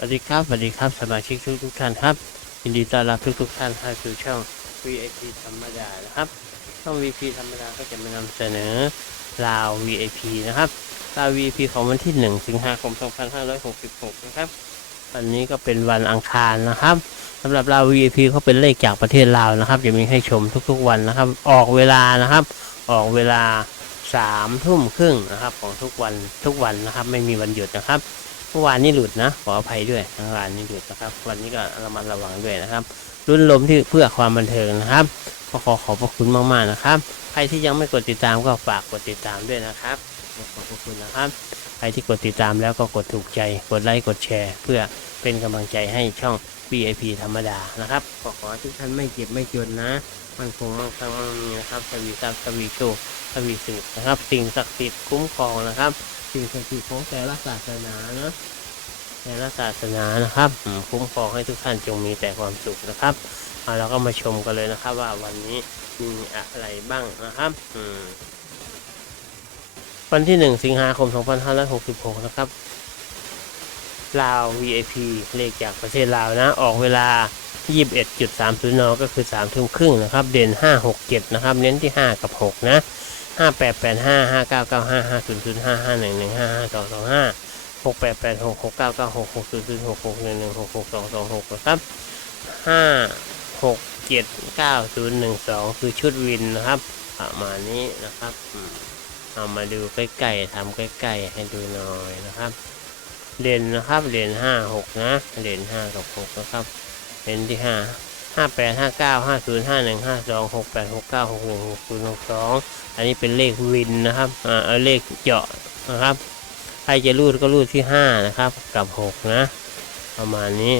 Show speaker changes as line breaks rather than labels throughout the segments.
สวัสดีครับสวัสดีครับสมาชิกทุกทุกๆท่านครับยินดีต้อนรับทุกทุกๆท่านเข้าสู่ช่อง VIP ธรรมดานะครับ ช่อง VIP ธรรมดาก็จะมานำเสนอลาว VIP นะครับลาว VIP ของวันที่ 1 สิงหาคม 2566 นะครับวันนี้ก็เป็นวันอังคารนะครับสำหรับลาว VIP เขาเป็นเลขจากประเทศลาวนะครับ จะมีให้ชมทุกๆวันนะครับ ออกเวลานะครับ ออกเวลาสามทุ่มครึ่งนะครับ ของทุกวันทุกวันนะครับ ไม่มีวันหยุดนะครับ เมื่อวานนี้หลุดนะ ขออภัยด้วยเมื่อวานนี้หลุดนะครับ วันนี้ก็ระมัดระวังด้วยนะครับรุ่นลมที่เพื่อความบันเทิงนะครับก็ขอขอบพระคุณมากๆนะครับ ใครที่ยังไม่กดติดตามก็ฝากกดติดตามด้วยนะครับขอบพระคุณนะครับ ใครที่กดติดตามแล้วก็กดถูกใจ กดไลค์กดแชร์ เพื่อเป็นกำลังใจให้ช่อง VIP ธรรมดานะครับขอขอทุกท่านไม่เจ็บไม่จนนะมันคงมั่งคั่งมั่งมีนะครับสวีทรัพย์สวีโชคสวีสุขนะครับ สิ่งศักดิ์สิทธิ์คุ้มครองนะครับ สิ่งศักดิ์สิทธิ์ของแต่ละศาสนานะแต่ละศาสนานะครับคุ้มครองให้ทุกท่านจงมีแต่ความสุขนะครับเราก็มาชมกันเลยนะครับว่าวันนี้มีอะไรบ้างนะครับวันที่หนึ่งสิงหาคม 2566 นะครับลาว VIP เลขจากประเทศลาวนะ ออกเวลา 21.30นก็คือ3ทุ่มครึ่งนะครับ เด่น 567 นะครับ เน้นที่ 5 กับ 6 นะ ห้าแปดแปดห้าห้าเก้าเก้าห้าห้าศูนย์ศูนย์ห้าห้าหนึ่งหนึ่งห้าห้าสองสองห้าหกแปดแปดหกหกเก้าเก้าหกหกศูนย์ศูนย์หกหกหนึ่งหนึ่งหกหกสองสองหกนะครับห้าหกเจ็ดเก้าศูนย์หนึ่งสองคือชุดวินนะครับประมาณนี้นะครับเอามาดูใกล้ๆทำใกล้ๆให้ดูหน่อยนะครับเด่นนะครับเด่นห้าหกนะเด่นห้ากับหกนะครับเด่นที่ห้า ห้าแปดห้าเก้าห้าศูนย์ห้าหนึ่งห้าสองหกแปดหกเก้าหกหนึ่งหกศูนย์หกสองอันนี้เป็นเลขวินนะครับอ่าเอาเลขเจาะนะครับใครจะรูดก็รูดที่ห้านะครับกับหกนะ ประมาณนี้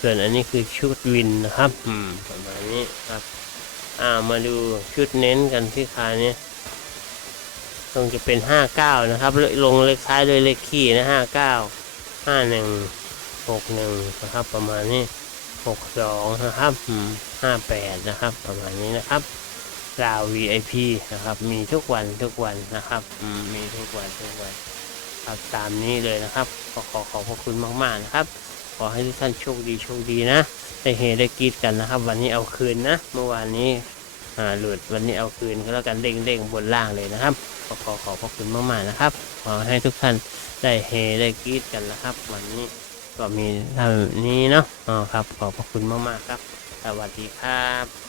ส่วนอันนี้คือชุดวินนะครับอืมประมาณนี้ครับ อ่ามาดูชุดเน้นกันที่คานี้ตรงจะเป็นห้าเก้านะครับลงเลขท้ายด้วยเลขขี้นะห้าเก้าห้าหนึ่งหกหนึ่งนะครับประมาณนี้ หกสองนะครับห้าแปดนะครับ ประมาณนี้นะครับราว VIP นะครับ มีทุกวันทุกวันนะครับอืมมีทุกวันทุกวันครับตามนี้เลยนะครับก็ขอขอบพระคุณมาก ๆ นะครับ ขอให้ทุกท่านโชคดีโชคดีนะได้เฮได้กรีดกันนะครับ วันนี้เอาคืนนะ เมื่อวานนี้อ่าหลุดวันนี้เอาคืนก็แล้วกันเด้งเด้งบนล่างเลยนะครับก็ขอขอบพระคุณมาก ๆ นะครับ ขอให้ทุกท่านได้เฮได้กรีดกันนะครับ วันนี้ ก็มีเท่านี้เนาะอ๋อครับ ขอบพระคุณมากๆครับ สวัสดีครับ